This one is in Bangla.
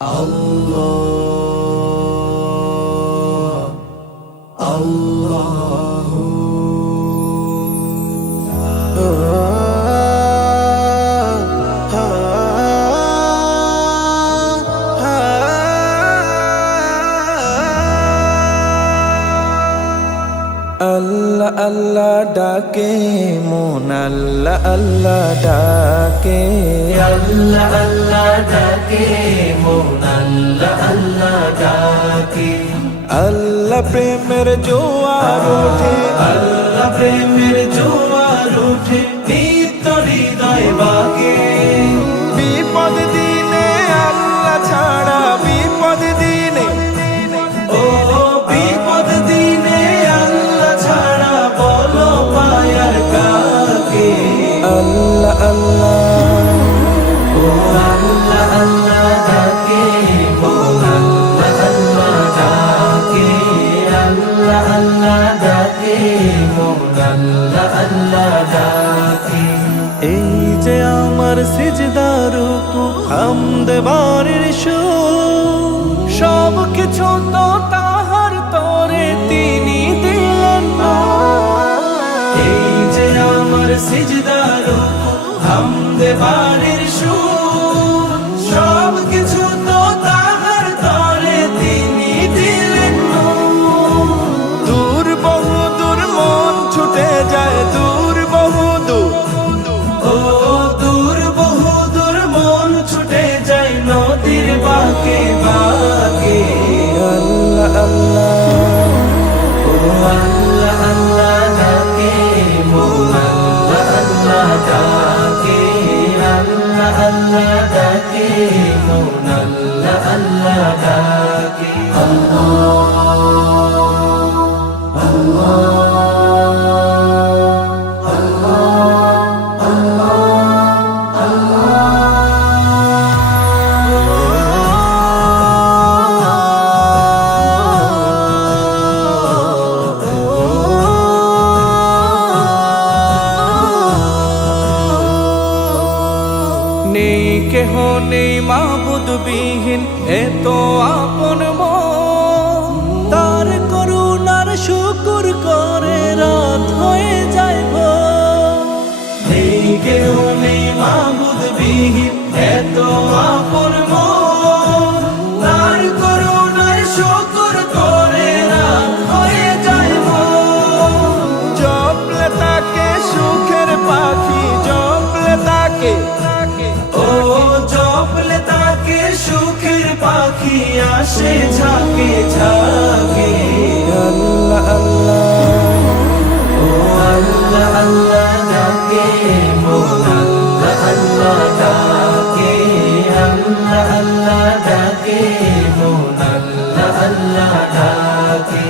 আল্লাহ আল্লাহু আল্লাহ আল্লাহ ডাকে মন আল্লাহ আল্লাহ ডাকে আল্লাহ আল্লাহ ডাকে মন আল্লাহ আল্লাহ ডাকে আল্লাহ প্রেমের জোয়ার ওঠে আল্লাহ প্রেমের জোয়ার ওঠে নিত্য হৃদয় বাগে বিপদ দিনে আল্লাহ ছাড়া বিপদ দিনে ও বিপদ দিনে আল্লাহ ছাড়া বলো পায়ার কাকে আল্লাহ আল্লাহ ও আল্লাহ আল্লাহ ডাকে মন আল্লাহ আল্লাহ ডাকে আল্লাহ আল্লাহ ডাকে মন আল্লাহ আল্লাহ ডাকে এই যে আমার সিজদার রুকু হামদ বাড়ির সুর সব কিছু তো তাহার তরে তিনি দিলেন না এই যে আমার সিজদার হামদ বাড়ির সুর সব কিছু তো তাহার তরে তিনি দিলেন দূর বহু দূর মন ছুটে যায় দূর বহু দূর ও দূর বহু দূর মন ছুটে যায় নদীর বাঁকে বাঁকে আল্লাহ আল্লাহ ও আল্লাহ আল্লাহ ডাকে মন আল্লাহ আল্লাহ ডাকে আল্লাহ আল্লাহ ডাকে মন আল্লাহ আল্লাহ ডাকে নেই কেহ নেই মাবুদ বিহীন এত আপন মন তার করুণার শুকুর করে রাত হয়ে যায় ভোর। নেই কেউ নেই মাবুদ বিহীন এত আপন মন তার করুণার শুকর করে রাত হয়ে যায় মন। জপলে তাকে সুখের পাখি জপলে তাকে ও জপলে তাকে সুখের পাখি আসে ঝাঁকে ঝাঁকে আল্লাহ আল্লাহ ও আল্লাহ আল্লাহ ডাকে মন আল্লাহ আল্লাহ ডাকে আল্লাহ আল্লাহ ডাকে মন আল্লাহ আল্লাহ ডাকে